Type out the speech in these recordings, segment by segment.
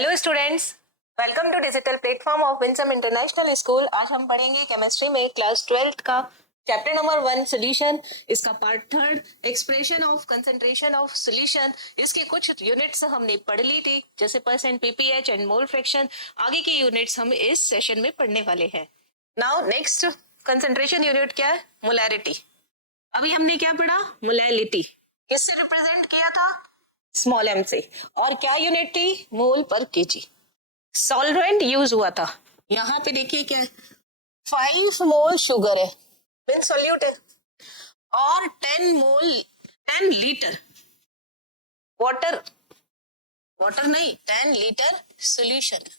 Hello students, welcome to digital platform of Winsome international school. आज हम पढ़ेंगे chemistry में क्लास 12 का चैप्टर नंबर 1 सोल्यूशन, इसका part 3 expression of concentration of solution. इसके कुछ यूनिट्स हमने पढ़ ली थी, जैसे percent, PPH and mole fraction. आगे की यूनिट्स हम इस सेशन में पढ़ने वाले हैं। नाउ नेक्स्ट कंसंट्रेशन यूनिट क्या है? मोलैरिटी। अभी हमने क्या पढ़ा? मोलैलिटी किससे रिप्रेजेंट किया था? स्मॉल एम से। और क्या यूनिट थी? मोल पर केजी। सॉल्वेंट यूज हुआ था। यहाँ पे देखिए क्या है, 5 मोल शुगर है, मीन सोल्यूट है, और 10 लीटर वाटर, वाटर नहीं 10 लीटर सोल्यूशन।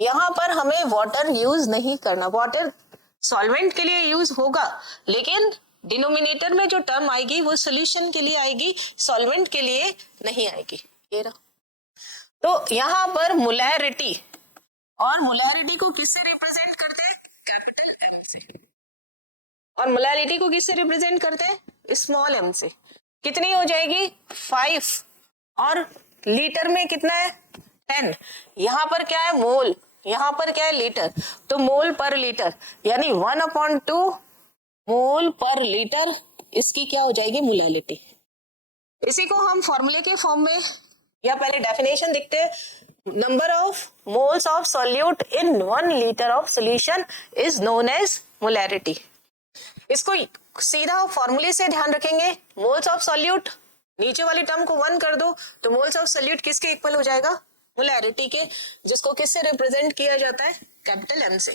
यहाँ पर हमें वाटर यूज नहीं करना। वाटर सॉल्वेंट के लिए यूज होगा, लेकिन डिनोमिनेटर में जो टर्म आएगी वो सोल्यूशन के लिए आएगी, सॉल्वेंट के लिए नहीं आएगी। ये रहा। तो यहाँ पर मोलैरिटी, और मोलैरिटी को किससे रिप्रेजेंट करते हैं? कैपिटल एम से। और मोलैरिटी को किससे रिप्रेजेंट करते हैं? स्मॉल एम से। कितनी हो जाएगी? 5, और लीटर में कितना है? 10। यहाँ पर क्या है? मोल, यहाँ पर क्या है? लीटर। तो मोल पर लीटर यानी 1/2 मोल पर लीटर, इसकी क्या हो जाएगी? मोलैरिटी। इसी को हम फॉर्मूले के फॉर्म में, या पहले डेफिनेशन देखते हैं। Number of moles of solute in 1 litre of solution is known as molarity. इसको सीधा फॉर्मूले से ध्यान रखेंगे। मोल्स ऑफ सोल्यूट, नीचे वाली टर्म को 1 कर दो तो मोल्स ऑफ सोल्यूट किसके इक्वल हो जाएगा? मोलैरिटी के, जिसको किससे रिप्रेजेंट किया जाता है? कैपिटल एम से।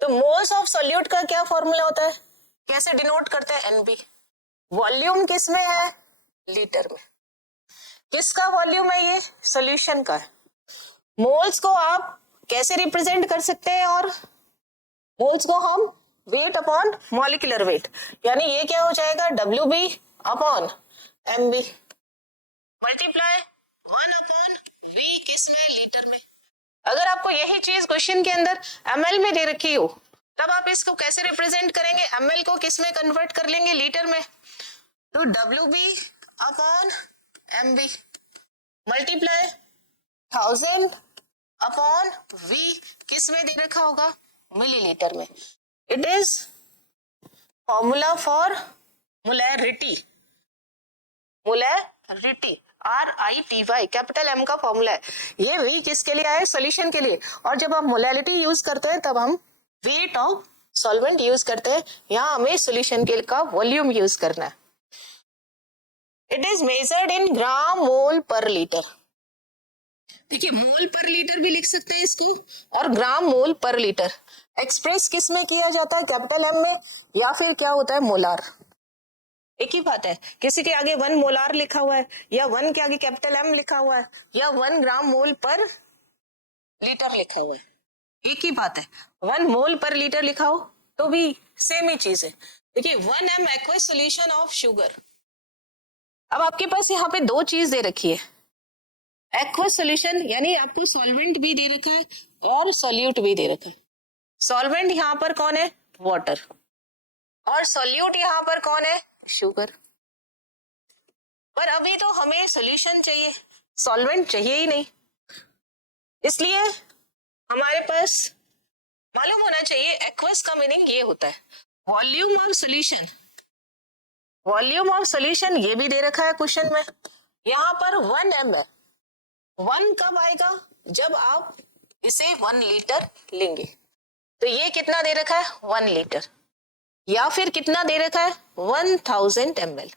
तो मोल्स ऑफ सोल्यूट का क्या फॉर्मूला होता है? कैसे डिनोट करते हैं? एनबी। वॉल्यूम किस में है? लीटर में। किसका वॉल्यूम है ये? सॉल्यूशन का है। मोल्स को आप कैसे रिप्रेजेंट कर सकते हैं? और मोल्स को हम वेट अपॉन मॉलिक्यूलर वेट, यानी ये क्या हो जाएगा? WB upon MB multiply 1/V किस में? लीटर में। अगर आपको यही चीज क्वेश्चन के अंदर ml में दे रखी हो, तब आप इसको कैसे रिप्रेजेंट करेंगे? ml को किस में कन्वर्ट कर लेंगे? लीटर में। तो WB upon MB multiply 1000 upon V किस में दे रखा होगा? मिलीलीटर में। It is formula for molarity. Molarity RITY, capital M का फॉर्मूला है। ये V किसके लिए आया? सॉल्यूशन के लिए। और जब हम मोलैरिटी यूज करते हैं तब हम वेट ऑफ सॉल्वेंट यूज करते हैं। यहाँ हमें सॉल्यूशन के का वॉल्यूम यूज करना है। इट इज मेजर्ड इन ग्राम मोल पर लीटर। देखिए, मोल पर लीटर भी लिख सकते हैं इसको, और ग्राम मोल पर लीटर। एक्सप्रेस किस में किया जाता है? कैपिटल एम में, या फिर क्या होता है? मोलार। एक ही बात है, किसी के आगे 1 मोलार लिखा हुआ है, या 1 के आगे कैपिटल एम लिखा हुआ है, या 1 ग्राम मोल पर लीटर लिखा हुआ है, एक ही बात है। 1 मोल पर लीटर लिखा हो तो भी सेम ही चीज है। देखिए, 1 m aqueous solution of sugar. अब आपके पास यहाँ पे 2 चीज दे रखी है। एक्वस सॉल्यूशन यानी आपको सॉल्वेंट भी दे रखा है और सोल्यूट भी दे रखा है। सॉल्वेंट यहाँ पर कौन है? वाटर। और सोल्यूट यहाँ पर कौन है? शुगर। पर अभी तो हमें सॉल्यूशन चाहिए, सॉल्वेंट चाहिए ही नहीं। इसलिए हमारे पास मालूम होना चाहिए एक्वस का मीनिंग ये होता है volume of solution. Volume of solution ये भी दे रखा है क्वेश्चन में। यहाँ पर 1 m है। 1 कब आएगा? जब आप इसे 1 लीटर लेंगे। तो ये कितना दे रखा है? 1 लीटर। या फिर कितना दे रखा है? 1000 ml।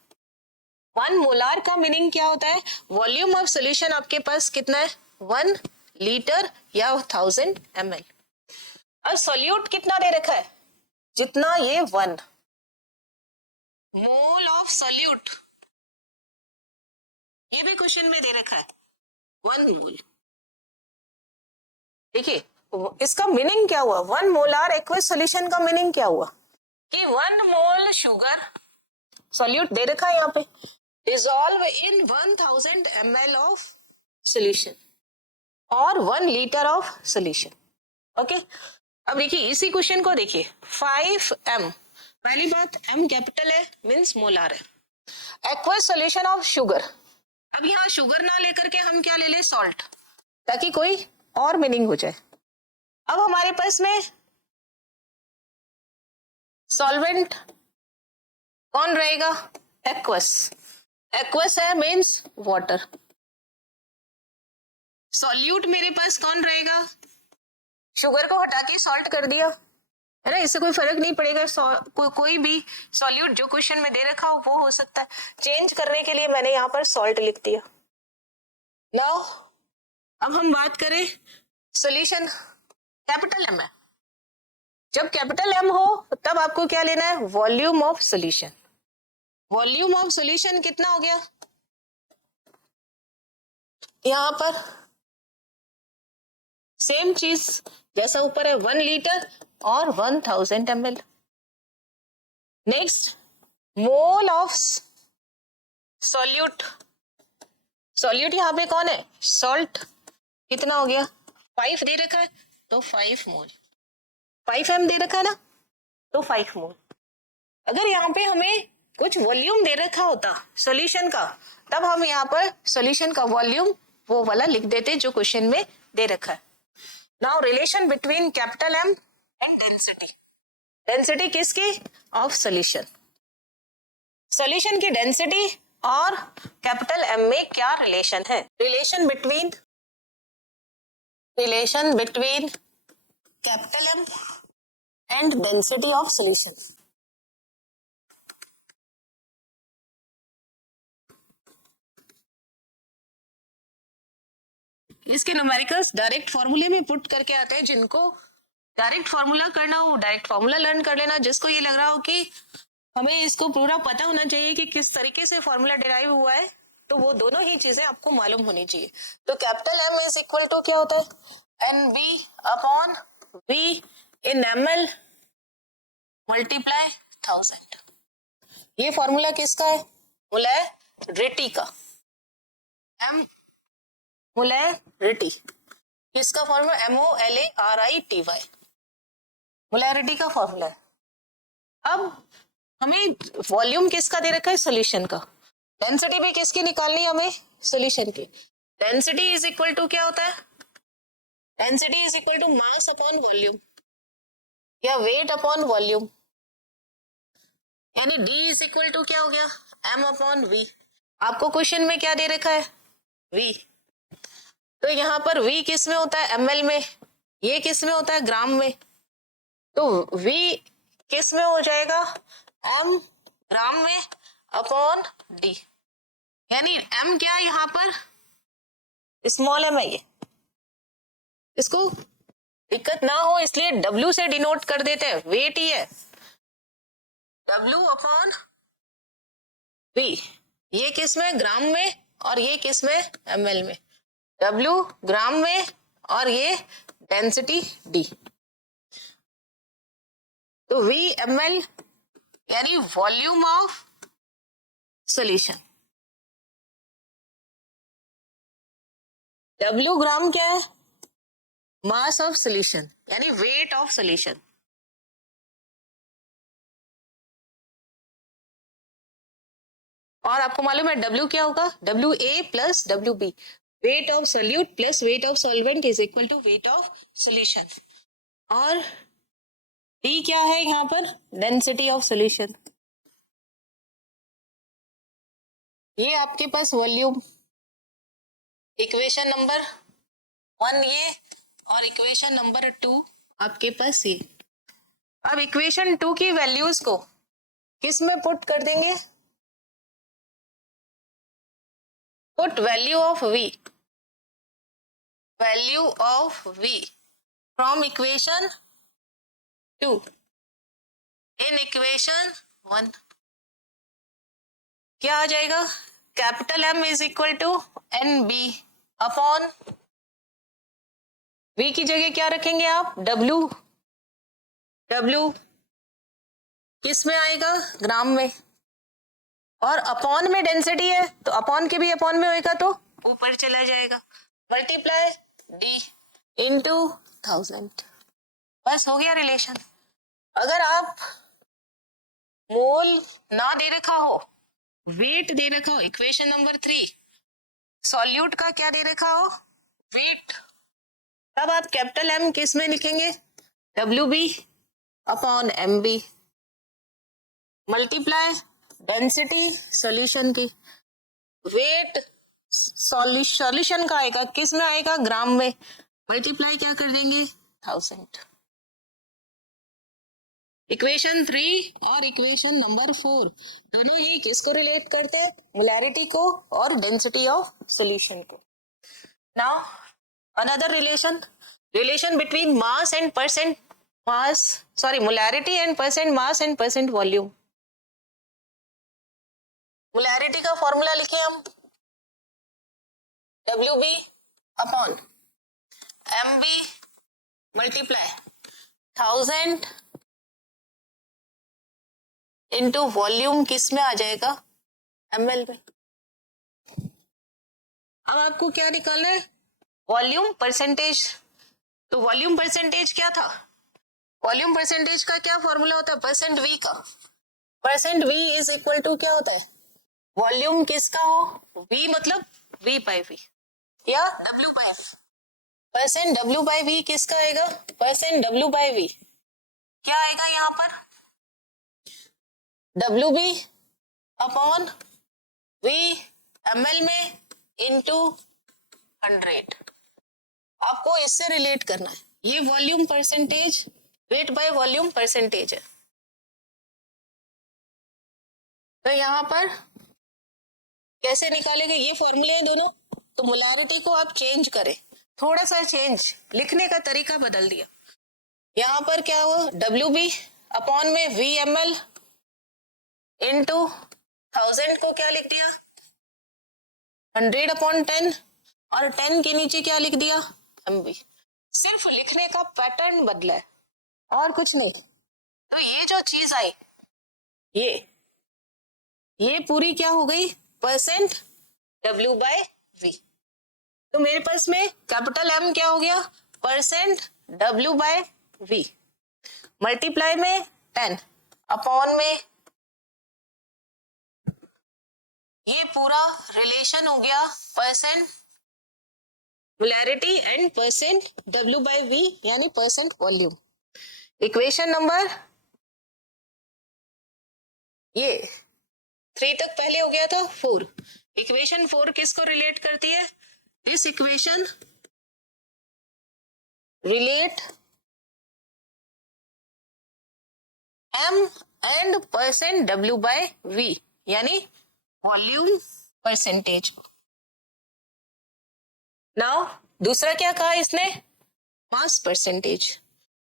1 मोलार का मीनिंग क्या होता है? वॉल्यूम ऑफ सॉल्यूशन आपके पास कितना है? 1 लीटर या 1000 ml। और सोल्यूट कितना दे रखा है? जितना ये 1 मोल ऑफ सोल्यूट, ये भी क्वेश्चन में दे रखा है 1 मोल। देखिए, इसका मीनिंग क्या हुआ? 1 मोलार एक्वस सॉल्यूशन का मीनिंग क्या हुआ? कि 1 मोल शुगर सोल्यूट दे रखा है यहाँ पे, dissolve in 1000 ml of solution और 1 लीटर ऑफ सॉल्यूशन। ओके, अब देखिए इसी क्वेश्चन को देखिए, 5m। पहली बात, m कैपिटल है मींस मोलार है। Aqueous solution of sugar. अब यहाँ शुगर ना लेकर के हम क्या ले ले? सॉल्ट। ताकि कोई और मीनिंग हो जाए। अब हमारे पास में सॉल्वेंट कौन रहेगा? एक्वस। एक्वस है मीन्स वाटर। सॉल्यूट मेरे पास कौन रहेगा? शुगर को हटा के सॉल्ट कर दिया, है ना, इससे कोई फर्क नहीं पड़ेगा। कोई भी सॉल्यूट जो क्वेश्चन में दे रखा हो वो हो सकता है। चेंज करने के लिए मैंने यहाँ पर सॉल्ट लिख दिया। नाउ अब हम बात करें सॉल्यूशन, कैपिटल एम है। जब कैपिटल एम हो तब आपको क्या लेना है? Volume of solution. Volume of solution कितना हो गया? यहाँ पर सेम चीज जैसा ऊपर है, 1 लीटर और 1000 ml। Next, mole of solute. Solute यहाँ पे कौन है? सॉल्ट। कितना हो गया? 5 दे रखा है तो 5 मोल। 5m दे रखा है ना, तो 5 मोल। अगर यहाँ पे हमें कुछ वॉल्यूम दे रखा होता सॉल्यूशन का, तब हम यहाँ पर सॉल्यूशन का वॉल्यूम वो वाला लिख देते जो क्वेश्चन में दे रखा है। Now relation between capital M and density. Density किसकी? Of solution. सॉल्यूशन की डेंसिटी और कैपिटल एम में क्या रिलेशन है? Relation between capital M and density of solution. इसके न्यूमेरिकल्स डायरेक्ट फॉर्मूले में पुट करके आते हैं। जिनको डायरेक्ट फॉर्मूला करना हो डायरेक्ट फॉर्मूला लर्न कर लेना। जिसको ये लग रहा हो कि हमें इसको पूरा पता होना चाहिए कि किस तरीके से फॉर्मूला डिराइव हुआ है, तो वो दोनों ही चीजें आपको मालूम होनी चाहिए। तो capital M is equal to क्या होता है? N B upon V in ml multiply 1000। ये फॉर्मूला किसका है? मोलैरिटी का। एम मोलैरिटी किसका फॉर्मूला? MOLARITY मोलैरिटी का फॉर्मूला है। अब हमें वॉल्यूम किसका दे रखा है? सॉल्यूशन का। डेंसिटी भी किसकी निकालनी है हमें? सॉल्यूशन की। डेंसिटी इज इक्वल टू क्या होता है? Density is equal to mass upon volume या वेट अपॉन वॉल्यूम, यानी D इज इक्वल टू क्या हो गया? M upon V। आपको क्वेश्चन में क्या दे रखा है? V। तो यहाँ पर V किस में होता है? ml में। ये किस में होता है? ग्राम में। तो V किस में हो जाएगा? M ग्राम में अपॉन D, यानी M क्या है यहाँ पर? स्मॉल m है ये। इसको दिक्कत ना हो इसलिए W से डिनोट कर देते हैं, वेट ही है W अपॉन V। ये किस में? ग्राम में, और ये किस में? ml में। W ग्राम में और ये डेंसिटी D। तो V ml यानी volume of solution. W gram क्या है? मास ऑफ सॉल्यूशन यानी वेट ऑफ सॉल्यूशन। और आपको मालूम है W क्या होगा? WA plus WB, weight of solute plus weight of solvent is equal to weight of solution. और D क्या है यहाँ पर? Density of solution. ये आपके पास वॉल्यूम, इक्वेशन नंबर 1 ये, और इक्वेशन नंबर 2 आपके पास ये। अब इक्वेशन 2 की वैल्यूज को किस में पुट कर देंगे? Put value of V from equation 2 in equation 1। क्या आ जाएगा? Capital M is equal to NB upon V की जगह क्या रखेंगे आप? W किस में आएगा? ग्राम में। और अपॉन में डेंसिटी है तो अपॉन के भी अपॉन में होएगा तो ऊपर चला जाएगा, मल्टीप्लाई D इंटू 1000। बस हो गया रिलेशन। अगर आप मोल ना दे रखा हो, वेट दे रखा हो, इक्वेशन नंबर 3 सॉल्यूट का क्या दे रखा हो? वेट का बाद कैपिटल एम किस में लिखेंगे, W B upon M B multiply density solution की। वेट सॉल्यूशन का आएगा किस में आएगा, ग्राम में, मल्टीप्लाई क्या कर देंगे 1000। इक्वेशन 3 और इक्वेशन नंबर 4 दोनों ही किसको रिलेट करते हैं, मोलैरिटी को और डेंसिटी ऑफ सॉल्यूशन को। Now another relation between mass and percent mass, sorry molarity and percent mass and percent volume. Molarity का फॉर्मूला लिखे हम, WB upon MB multiply 1000 into volume किस में आ जाएगा, ml में। अब आपको क्या निकालना है, वॉल्यूम परसेंटेज। तो वॉल्यूम परसेंटेज क्या था, वॉल्यूम परसेंटेज का क्या फॉर्मूला होता है, परसेंट वी का। Percent V is equal to क्या होता है, वॉल्यूम किसका हो, वी मतलब वी बाई वी या W by V. Percent W by V किसका आएगा, परसेंट डब्ल्यू बाई वी क्या आएगा यहाँ पर, W B upon V ml में इंटू 100। आपको इससे रिलेट करना है, ये volume percentage weight by volume percentage है। तो यहाँ पर कैसे निकालेंगे, ये फॉर्मूले हैं दोनों, तो मोलारिटी को आप चेंज करें, थोड़ा सा चेंज, लिखने का तरीका बदल दिया। यहाँ पर क्या हो, डब्ल्यू बी अपॉन में वी ml इंटू 1000 को क्या लिख दिया 100 अपॉन 10 और 10 के नीचे क्या लिख दिया MB। सिर्फ लिखने का पैटर्न बदला है और कुछ नहीं। तो ये जो चीज आई ये पूरी क्या हो गई, परसेंट W बाय V। तो मेरे पास में कैपिटल M क्या हो गया, percent W by V multiply में 10 अपॉन में ये पूरा रिलेशन हो गया percent molarity and percent W by V यानी परसेंट वॉल्यूम। इक्वेशन नंबर ये 3 तक पहले हो गया था 4। इक्वेशन 4 किसको रिलेट करती है, this equation relate M and percent W by V यानी वॉल्यूम परसेंटेज। नाउ दूसरा क्या कहा इसने, मास परसेंटेज।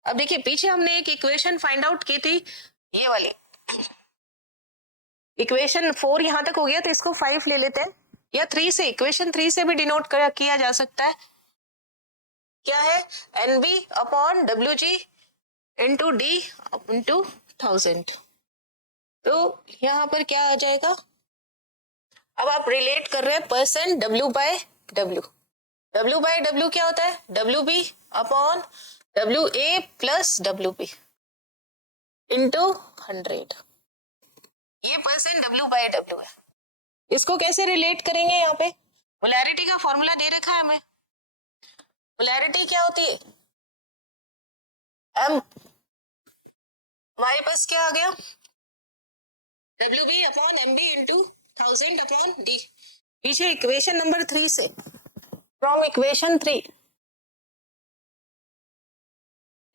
अब देखिए पीछे हमने एक इक्वेशन फाइंड आउट की थी, ये वाली इक्वेशन 4 यहां तक हो गया, तो इसको 5 ले लेते हैं या 3 से, इक्वेशन 3 से भी डिनोट किया जा सकता है। क्या है, NB upon WG into D into 1000। तो यहां पर क्या आ जाएगा, अब आप रिलेट कर रहे हैं percent W by W। W by W क्या होता है, WB upon WA plus WB into 100। ये परसेंट W बाय W है। इसको कैसे रिलेट करेंगे, यहाँ पे मोलैरिटी का फॉर्मूला दे रखा है हमें। मोलैरिटी क्या होती है, M, हमारे पास क्या आ गया WB upon MB into 1000 upon D। पीछे इक्वेशन नंबर 3 से, फ्रॉम इक्वेशन 3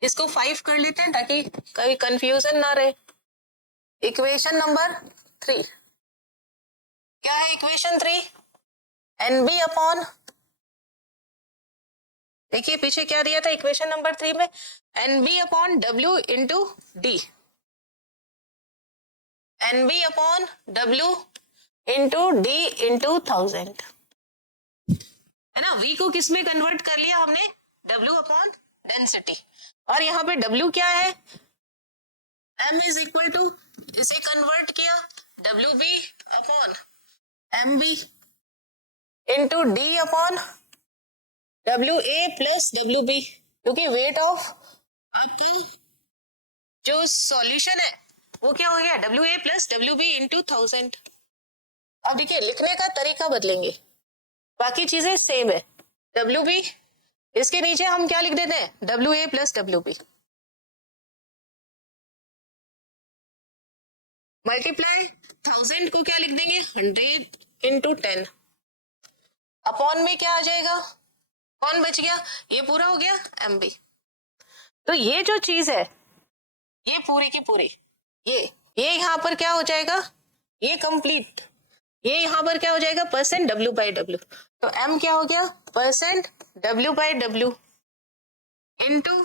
इसको 5 कर लेते हैं ताकि कभी कंफ्यूजन ना रहे। इक्वेशन नंबर 3 क्या है, इक्वेशन 3 NB अपॉन, देखिए पीछे क्या दिया था इक्वेशन नंबर 3 में, NB upon W into D, NB upon W into D into 1000 है ना। V को किस में कन्वर्ट कर लिया हमने, W अपॉन डेंसिटी, और यहाँ पे W क्या है, M इज इक्वल टू, इसे कन्वर्ट किया WB upon MB into D upon WA plus WB, क्योंकि वेट ऑफ आपकी जो सॉल्यूशन है वो क्या हो गया WA प्लस WB इंटू 1000। अब देखिए लिखने का तरीका बदलेंगे, बाकी चीजें सेम है, WB इसके नीचे हम क्या लिख देते हैं, WA प्लस WB, मल्टीप्लाई 1000 को क्या लिख देंगे, 100 इंटू 10, अपॉन में क्या आ जाएगा, कौन बच गया, ये पूरा हो गया MB। तो ये जो चीज है ये पूरी की पूरी, ये यहाँ पर क्या हो जाएगा, ये कंप्लीट, ये यहाँ पर क्या हो जाएगा, परसेंट W/W। तो M क्या हो गया, percent W/W into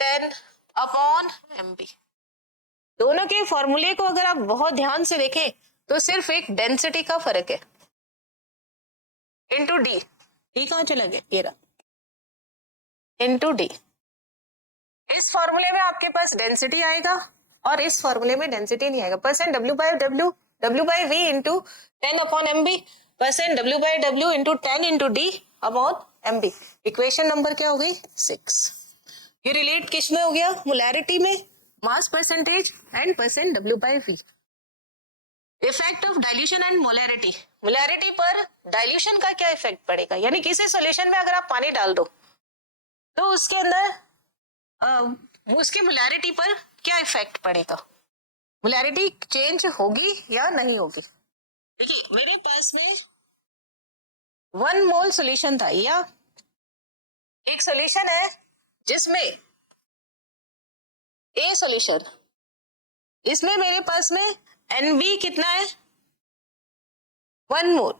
10 upon MB। दोनों के फॉर्मूले को अगर आप बहुत ध्यान से देखें तो सिर्फ एक डेंसिटी का फर्क है, इंटू डी, डी कहाँ चला गया, ये रहा, इंटू डी। इस फॉर्मूले में आपके पास डेंसिटी आएगा और इस फॉर्मूले में डेंसिटी नहीं आएगा, percent W/W, W/V into 10 upon MB, percent W/W into 10 into D upon MB। Equation number क्या हो गई, 6। ये रिलेट किस में हो गया, मोलैरिटी में, mass percentage and percent W/V। Effect of dilution and molarity, molarity पर डाइल्यूशन का क्या इफेक्ट पड़ेगा, यानी किसी सॉल्यूशन में अगर आप पानी डाल दो तो उसके अंदर उसकी मोलैरिटी पर क्या इफेक्ट पड़ेगा, मोलैरिटी चेंज होगी या नहीं होगी। देखिए मेरे पास में 1 मोल सॉल्यूशन था, या एक सॉल्यूशन है जिसमें ए सॉल्यूशन, इसमें मेरे पास में NB कितना है, 1 मोल,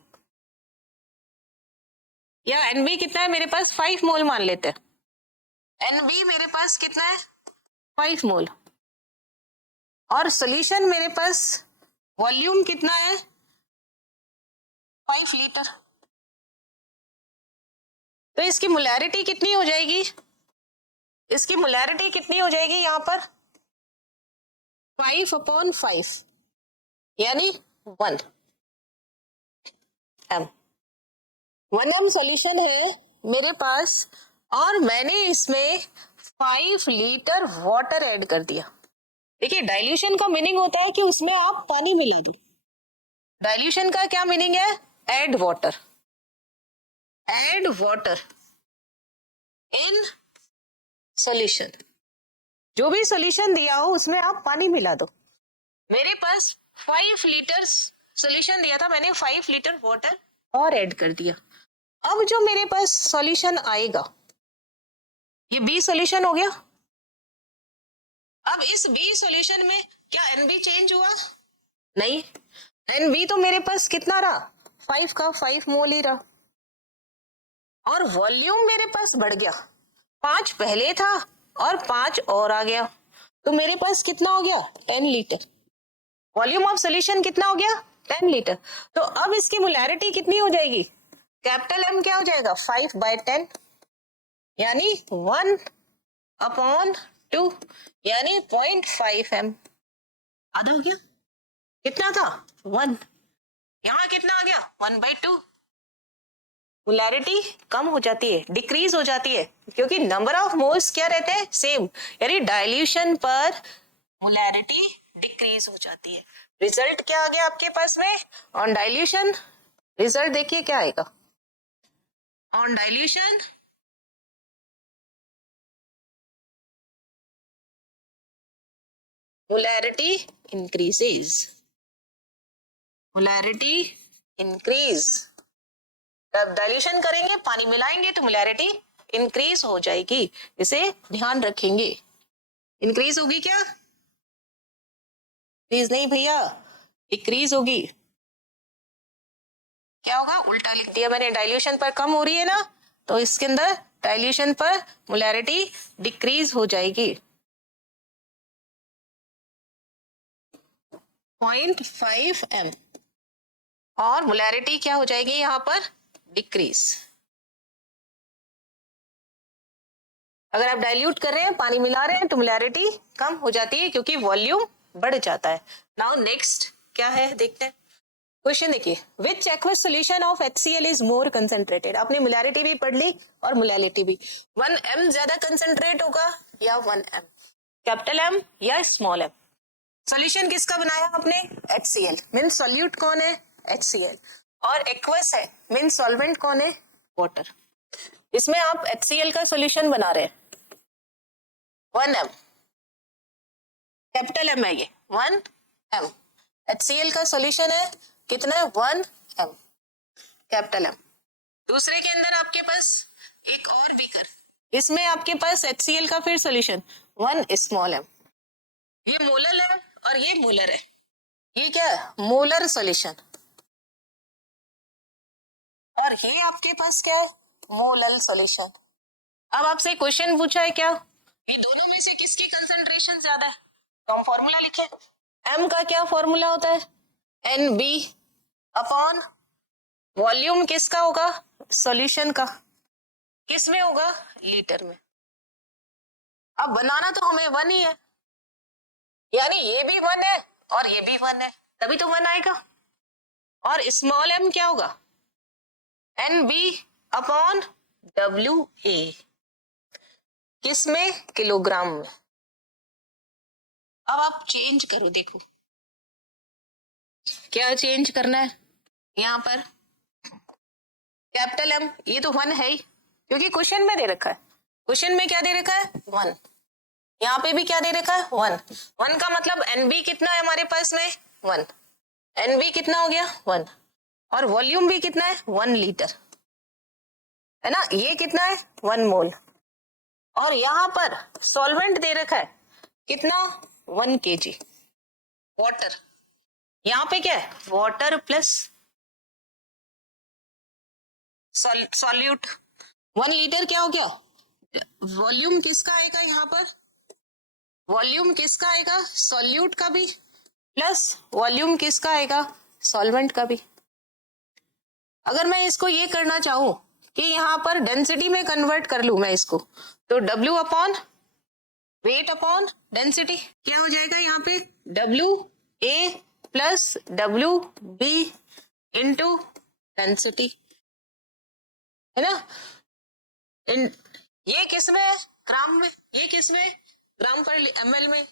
या NB कितना है मेरे पास, 5 मोल मान लेते हैं, NB मेरे पास कितना है, 5 मोल, और सॉल्यूशन मेरे पास वॉल्यूम कितना है, 5 लीटर। तो इसकी मोलैरिटी कितनी हो जाएगी, इसकी मोलैरिटी कितनी हो जाएगी यहाँ पर, 5/5 यानी 1 M। 1 M सॉल्यूशन है मेरे पास और मैंने इसमें 5 लीटर वाटर ऐड कर दिया। देखिए डाइल्यूशन का मीनिंग होता है कि उसमें आप पानी मिला दो, डाइल्यूशन का क्या मीनिंग है, add water, add water in solution, जो भी सॉल्यूशन दिया हो उसमें आप पानी मिला दो। मेरे पास 5 लीटर सॉल्यूशन दिया था, मैंने 5 लीटर वाटर और ऐड कर दिया। अब जो मेरे पास सॉल्यूशन आएगा ये B सॉल्यूशन हो गया। अब इस B सॉल्यूशन में क्या NB चेंज हुआ, नहीं, NB तो मेरे पास कितना रहा, 5 का 5 मोल ही रहा, और वॉल्यूम मेरे पास बढ़ गया, 5 पहले था और 5 और आ गया, तो मेरे पास कितना हो गया, 10 लीटर। वॉल्यूम ऑफ सॉल्यूशन कितना हो गया, 10 लीटर। तो अब इसकी मोलैरिटी कितनी हो जाएगी, कैपिटल M क्या हो जाएगा, 5/10 यानी 1/2 यानी 0.5 M। आधा हो गया, कितना था 1, यहाँ कितना आ गया 1/2। मोलैरिटी कम हो जाती है, डिक्रीज हो जाती है, क्योंकि नंबर ऑफ मोल्स क्या रहते हैं, सेम, यानी डाइल्यूशन पर मोलैरिटी डिक्रीज हो जाती है। रिजल्ट क्या आ गया आपके पास में ऑन डाइल्यूशन, रिजल्ट देखिए क्या आएगा on dilution, molarity increases, molarity increase. जब डाइल्यूशन करेंगे पानी मिलाएंगे तो मोलैरिटी इंक्रीज हो जाएगी, इसे ध्यान रखेंगे। इंक्रीज होगी क्या, इंक्रीज नहीं भैया, डिक्रीज होगी। क्या होगा, उल्टा लिख दिया मैंने, डाइल्यूशन पर कम हो रही है ना, तो इसके अंदर डाइल्यूशन पर मोलैरिटी डिक्रीज हो जाएगी, 0.5 M, और मोलैरिटी क्या हो जाएगी यहाँ पर, डिक्रीज। अगर आप डाइल्यूट कर रहे हैं, पानी मिला रहे हैं, तो मोलैरिटी कम हो जाती है क्योंकि वॉल्यूम बढ़ जाता है। नाउ नेक्स्ट क्या है देखते हैं, क्वेश्चन देखिए, which aqueous solution of HCl is more concentrated. आपने मोलैरिटी भी पढ़ ली और मोलैलिटी भी, 1 M ज्यादा कंसंट्रेट होगा या 1 M, कैपिटल M या स्मॉल m। सॉल्यूशन किसका बनाया आपने, HCl, मीन सॉल्यूट कौन है, HCl, और एक्वस है मीन सॉल्वेंट कौन है, वाटर। इसमें आप HCl का सॉल्यूशन बना रहे हैं, 1m, कैपिटल M है ये, 1m। HCl का सॉल्यूशन है कितना है, 1m, कैपिटल M। दूसरे के अंदर आपके पास एक और बीकर, इसमें आपके पास HCl का फिर सॉल्यूशन 1 स्मॉल m। ये मोलर है और ये मोलर है, ये क्या है, मोलर सॉल्यूशन। और ये आपके पास क्या है, मोलर सॉल्यूशन। अब आपसे क्वेश्चन पूछा है क्या, ये दोनों में से किसकी कंसंट्रेशन ज्यादा है, तो हम फॉर्मूला लिखे, m का क्या फॉर्मूला होता है, NB अपॉन वॉल्यूम किसका होगा, सॉल्यूशन का, किस में होगा, लीटर में। अब बनाना तो हमें 1 ही है, यानी ये भी 1 है और ये भी 1 है, तभी तो 1 आएगा। और स्मॉल m क्या होगा, NB अपॉन WA, किस में, किलोग्राम में। अब आप चेंज करो, देखो क्या चेंज करना है, यहां पर कैपिटल M, ये तो 1 है ही क्योंकि क्वेश्चन में दे रखा है, क्वेश्चन में क्या दे रखा है, 1, यहाँ पे भी क्या दे रखा है, 1। 1 का मतलब NB कितना है हमारे पास में, 1, NB कितना हो गया, 1, और वॉल्यूम भी कितना है, 1 लीटर है ना, ये कितना है, 1 मोल। और यहां पर सॉल्वेंट दे रखा है कितना, 1 kg वाटर, यहाँ पे क्या है, वाटर प्लस सॉल्यूट, 1 लीटर क्या हो गया, वॉल्यूम किसका आएगा, यहाँ पर वॉल्यूम किसका आएगा, सॉल्यूट का भी, प्लस वॉल्यूम किसका आएगा, सॉल्वेंट का भी। अगर मैं इसको ये करना चाहूं कि यहाँ पर डेंसिटी में कन्वर्ट कर लूं मैं इसको, तो W upon weight upon density क्या हो जाएगा, यहाँ पे WA plus WB into density, है ना। ये किस में है, ग्राम में, ये किस में, ग्राम पर ml में,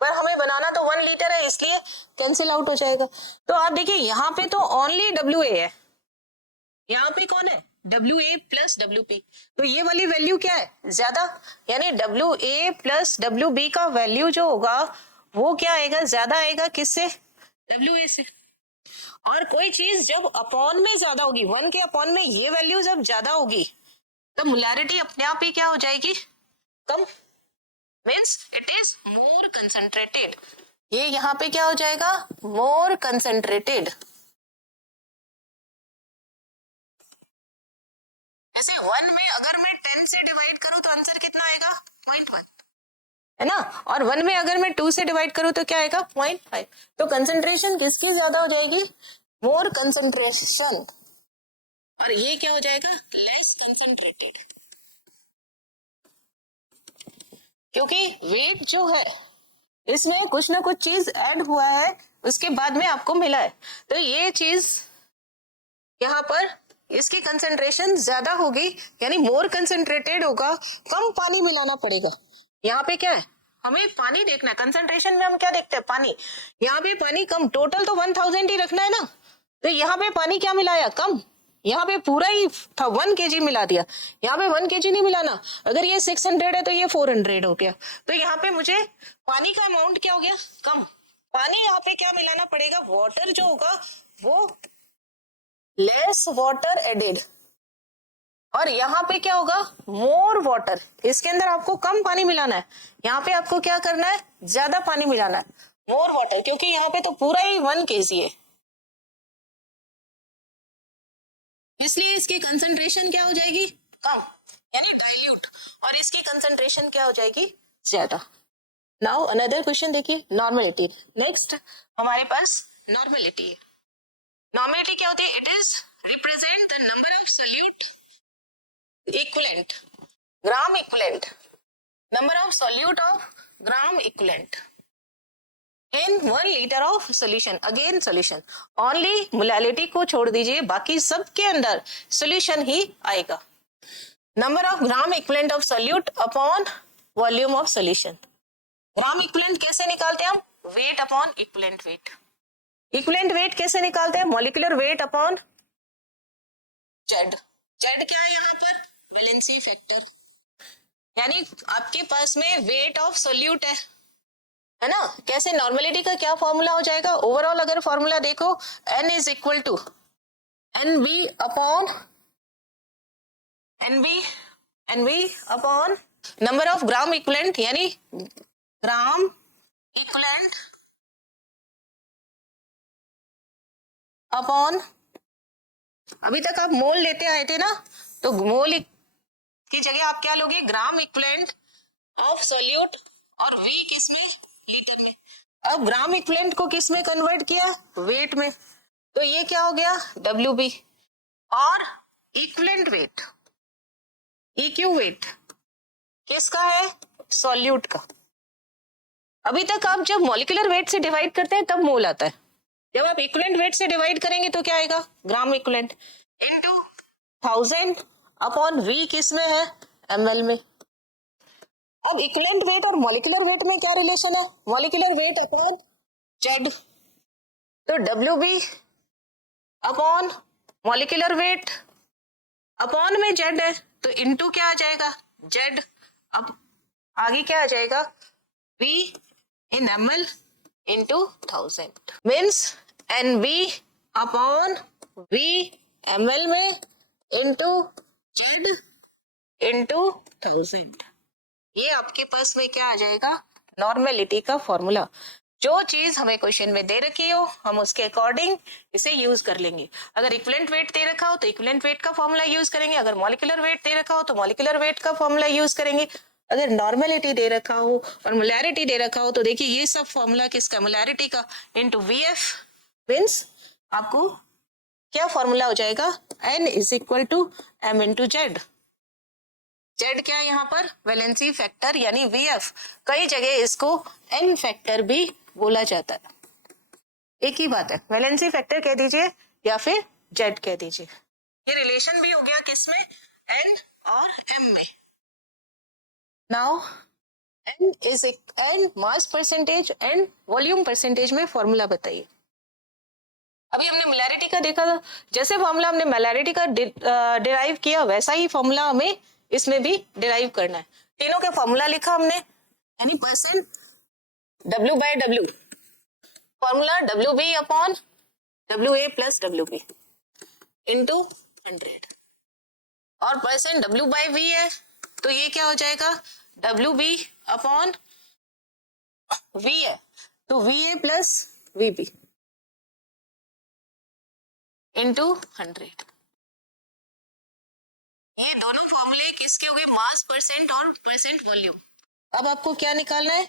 पर हमें बनाना तो 1 लीटर है इसलिए कैंसिल आउट हो जाएगा। तो आप देखिए यहाँ पे तो ओनली WA है, यहाँ पे कौन है, WA प्लस WP, तो ये वाली वैल्यू क्या है, ज्यादा, यानी WA प्लस WB का वैल्यू जो होगा वो क्या आएगा, ज्यादा आएगा, किससे, WA से। और कोई चीज जब अपॉन में ज्यादा होगी, 1 के अपॉन में ये वैल्यू जब ज्यादा होगी तो मोलैरिटी अपने आप ही क्या हो जाएगी, कम, means it is more concentrated, ये यहाँ पे क्या हो जाएगा, मोर कंसंट्रेटेड। जैसे 1 में अगर मैं 10 से डिवाइड करूं तो आंसर कितना आएगा, 0.1, है ना, और 1 में अगर मैं 2 से डिवाइड करूं तो क्या आएगा, 0.5। तो कंसंट्रेशन किसकी ज्यादा हो जाएगी, मोर कंसंट्रेशन, और ये क्या हो जाएगा, लेस कंसंट्रेटेड, क्योंकि वेट जो है इसमें कुछ ना कुछ चीज ऐड हुआ है, उसके बाद में आपको मिला है, तो ये चीज यहाँ पर इसकी कंसंट्रेशन ज्यादा होगी, यानी मोर कंसंट्रेटेड होगा, कम पानी मिलाना पड़ेगा। यहाँ पे क्या है, हमें पानी देखना है, कंसंट्रेशन में हम क्या देखते हैं, पानी, यहाँ पे पानी कम, टोटल तो 1000 ही रखना है ना, तो यहाँ पे पानी क्या मिलाया, कम, यहाँ पे पूरा ही था 1 kg मिला दिया, यहाँ पे 1 kg नहीं मिलाना, अगर ये 600 है तो ये 400 हो गया, तो यहाँ पे मुझे पानी का अमाउंट क्या हो गया, कम, पानी यहाँ पे क्या मिलाना पड़ेगा, वाटर जो होगा वो लेस वाटर एडेड, और यहाँ पे क्या होगा, मोर वाटर, इसके अंदर आपको कम पानी मिलाना है, यहाँ पे आपको क्या करना है, ज्यादा पानी मिलाना है, मोर वाटर, क्योंकि यहाँ पे तो पूरा ही 1 kg है, इसलिए इसकी कंसंट्रेशन क्या हो जाएगी, कम, यानी डाइल्यूट, और इसकी कंसंट्रेशन क्या हो जाएगी, ज्यादा। नाउ अनदर क्वेश्चन देखिए, नॉर्मेलिटी। नेक्स्ट हमारे पास नॉर्मेलिटी है। नॉर्मेलिटी क्या होती है, it is represent the number of solute equivalent, gram equivalent, number of solute of gram equivalent in 1 litre of solution, again solution, only molality को छोड़ दीजिए, बाकी सब के अंदर सोल्यूशन ही आएगा। Number of gram equivalent of solute upon volume of solution. Gram equivalent कैसे निकालते हैं हम, weight upon equivalent weight. Equivalent weight कैसे निकालते हैं, molecular weight upon Z, Z क्या है यहाँ पर? वैलेंसी फैक्टर, यानी आपके पास में वेट ऑफ सोल्यूट है ना। कैसे? नॉर्मेलिटी का क्या फॉर्मूला हो जाएगा? ओवरऑल अगर फॉर्मूला देखो, n is equal to N B upon number of gram equivalent, यानी ग्राम इक्विवेलेंट अपॉन, अभी तक आप मोल लेते आए थे ना, तो मोल की जगह आप क्या लोगे? ग्राम इक्विवेलेंट ऑफ सोल्यूट, और वी किस में? लीटर में। अब ग्राम इक्विवेलेंट को किस में कन्वर्ट किया? वेट में। तो ये क्या हो गया? WB। और इक्विवेलेंट वेट, EQ वेट किसका है? सॉल्यूट का। अभी तक आप जब मॉलिक्यूलर वेट से डिवाइड करते हैं तब मोल आता है, जब आप इक्विवेलेंट वेट से डिवाइड करेंगे तो क्या आएगा? Gram equivalent into 1000 upon V किस में है? ml में। अब इक्विवेलेंट वेट और मॉलिक्यूलर वेट में क्या रिलेशन है? मॉलिक्यूलर वेट अपॉन Z, तो WB upon molecular weight upon में Z है, तो इनटू क्या आ जाएगा? Z। अब आगे क्या आ जाएगा? V in ml into 1000 means NB upon V ml में into Z into 1000। ये आपके पास में क्या आ जाएगा? नॉर्मेलिटी का फॉर्मूला। जो चीज हमें क्वेश्चन में दे रखी हो हम उसके अकॉर्डिंग इसे यूज कर लेंगे। अगर इक्विवेलेंट वेट दे रखा हो तो इक्विवेलेंट वेट का फॉर्मूला यूज करेंगे, अगर मॉलिक्यूलर वेट दे रखा हो तो मॉलिक्यूलर वेट का फॉर्मूला यूज करेंगे, अगर नॉर्मेलिटी दे रखा हो और मोलैरिटी दे रखा हो तो देखिए ये सब फॉर्मूला किसका? मोलैरिटी का इंटू VF मीन्स आपको क्या फॉर्मूला हो जाएगा? N is equal to M into Z। Z क्या है यहाँ पर? वैलेंसी फैक्टर यानी VF। कई जगह इसको N फैक्टर भी बोला जाता है, एक ही बात है, वैलेंसी फैक्टर कह दीजिए या फिर Z कह दीजिए। ये रिलेशन भी हो गया किसमें? N और M में। Now N mass percentage and volume percentage में फॉर्मूला बताइए। अभी हमने मोलैरिटी का देखा था, जैसे फॉर्मूला हमने मोलैरिटी का डिराइव किया वैसा ही फॉर्मूला हमें इसमें भी डिराइव करना है। तीनों के फॉर्मूला लिखा हमने, यानी percent W/W, formula WB upon WA plus WB into 100, और परसेंट W/V है तो ये क्या हो जाएगा? WB अपॉन V है तो VA प्लस VB इंटू 100। ये दोनों फॉर्मूले किसके हो गए? मास परसेंट और परसेंट वॉल्यूम। अब आपको क्या निकालना है?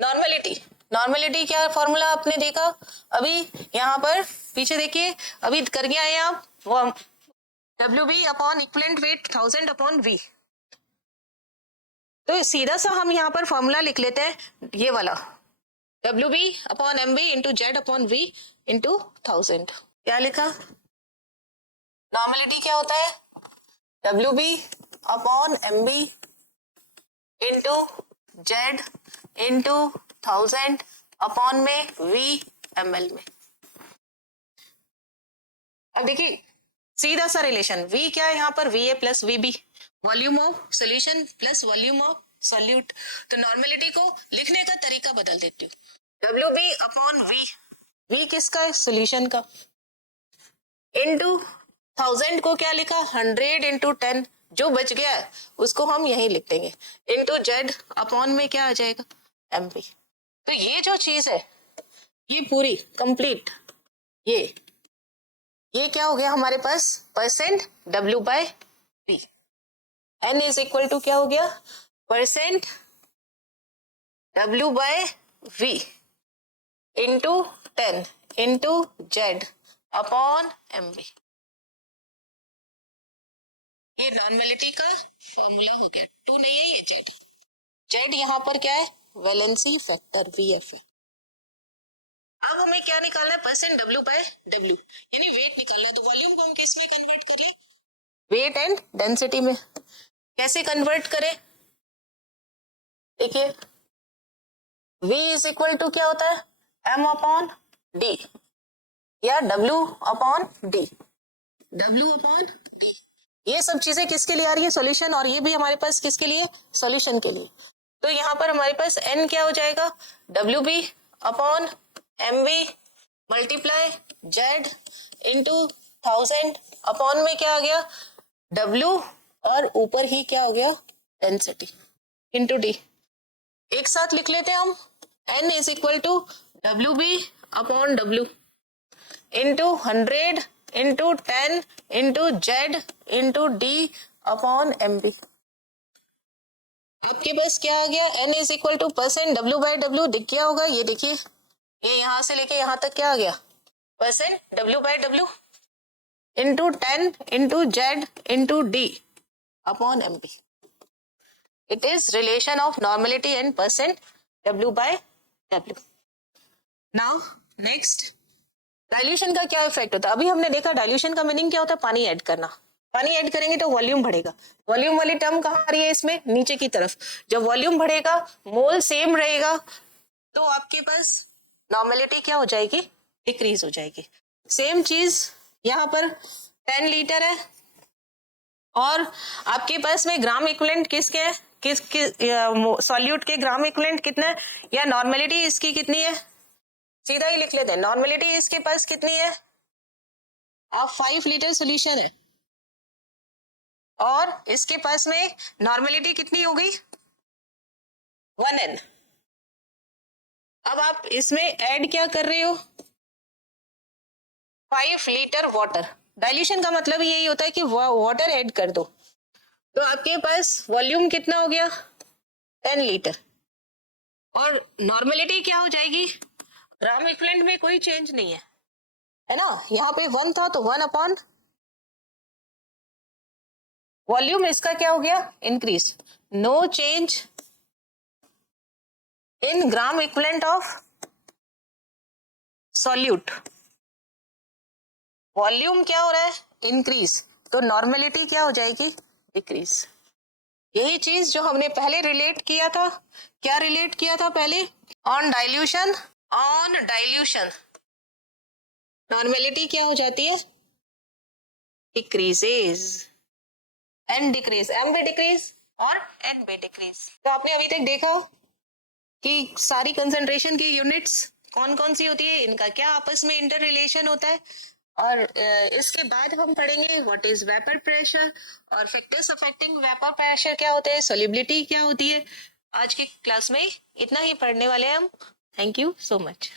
नॉर्मेलिटी। नॉर्मेलिटी क्या फॉर्मूला आपने देखा अभी यहाँ पर, पीछे देखिए अभी कर गया है आप, WB upon equivalent weight 1000 upon V। तो सीधा सा हम यहाँ पर फॉर्मूला लिख लेते हैं ये वाला, WB upon MB into Z upon V into 1000। क्या लिखा? नॉर्मेलिटी क्या होता है? WB upon MB into Z into 1000 upon में V ml में। अब देखिए सीधा सा रिलेशन, V क्या है यहाँ पर? VA plus VB, volume of solution plus volume of solute. तो नॉर्मेलिटी को लिखने का तरीका बदल देती हूँ, WB अपॉन V किसका है? सोल्यूशन का, इंटू 1000 को क्या लिखा? 100 इंटू 10, जो बच गया है उसको हम यही लिख देंगे, इंटू Z अपॉन में क्या आ जाएगा? MB। तो ये जो चीज है ये पूरी कंप्लीट, ये क्या हो गया हमारे पास? Percent W/V। N is equal to क्या हो गया? Percent W/V into 10 into Z upon MB। ये नॉर्मेलिटी का फॉर्मूला हो गया। 2 नहीं है ये Z यहाँ पर क्या है? वैलेंसी फैक्टर VF है। अब हमें क्या निकालना है? परसेंट W/W, यानी वेट निकालना। तो वॉल्यूम को हम किस में कन्वर्ट करें? वेट एंड डेंसिटी में। कैसे कन्वर्ट करें? देखिए V इज इक्वल टू क्या होता है? M अपॉन D या W upon D। W upon D ये सब चीजें किसके लिए आ रही है, सॉल्यूशन, और ये भी हमारे पास किसके लिए, सॉल्यूशन के लिए। तो यहाँ पर हमारे पास n क्या हो जाएगा, WB upon MB multiply Z into 1000 upon में क्या आ गया W, और ऊपर ही क्या हो गया डेंसिटी इंटू D। एक साथ लिख लेते हैं हम, N is equal to WB upon W into 100 into 10 into Z into D upon MB। आपके पास क्या आ गया, N is equal to percent W by W दिख गया होगा, ये देखिए, ये यहां से लेके यहां तक क्या आ गया, percent W by W into 10 into Z into D upon MB। It is relation of normality and percent W by W। Now next, dilution का क्या इफेक्ट होता है। अभी हमने देखा डाइल्यूशन का मीनिंग क्या होता है, पानी ऐड करना। पानी ऐड करेंगे तो वॉल्यूम बढ़ेगा। वॉल्यूम वाली टर्म कहाँ आ रही है इसमें, नीचे की तरफ। जब वॉल्यूम बढ़ेगा, मोल सेम रहेगा, तो आपके पास नॉर्मेलिटी क्या हो जाएगी, डिक्रीज हो जाएगी। सेम चीज यहाँ पर 10 लीटर है और आपके पास में ग्राम इक्विवेलेंट किसके है, किस सॉल्यूट के ग्राम इक्विवेलेंट कितना है, या नॉर्मेलिटी इसकी कितनी है, सीधा ही लिख लेते हैं, नॉर्मेलिटी इसके पास कितनी है, अब 5 लीटर सोल्यूशन है और इसके पास में नॉर्मेलिटी कितनी हो गई 1N। अब आप इसमें ऐड क्या कर रहे हो, 5 लीटर वाटर। डाइल्यूशन का मतलब यही होता है कि वाटर ऐड कर दो, तो आपके पास वॉल्यूम कितना हो गया 10 लीटर, और नॉर्मेलिटी क्या हो जाएगी, ग्राम इक्विवेलेंट में कोई चेंज नहीं है ना, यहाँ पे 1 था तो 1 अपॉन वॉल्यूम इसका क्या हो गया, increase. No change in gram equivalent of solute, volume क्या हो रहा है, इंक्रीज, तो नॉर्मेलिटी क्या हो जाएगी, डिक्रीज। यही चीज जो हमने पहले रिलेट किया था, क्या रिलेट किया था पहले, on dilution, on dilution normality क्या हो जाती है, डिक्रीजेज, एन डिक्रीज, एम भी डिक्रीज और एन भी डिक्रीज। तो आपने अभी तक देखा कि सारी कंसंट्रेशन की यूनिट्स कौन कौन सी होती है, इनका क्या आपस में इंटर रिलेशन होता है, और इसके बाद हम पढ़ेंगे व्हाट इज वेपर प्रेशर और फैक्टर्स अफेक्टिंग वेपर प्रेशर क्या होते हैं, सॉल्युबिलिटी क्या होती है। आज की क्लास में इतना ही पढ़ने वाले हैं हम। Thank you so much.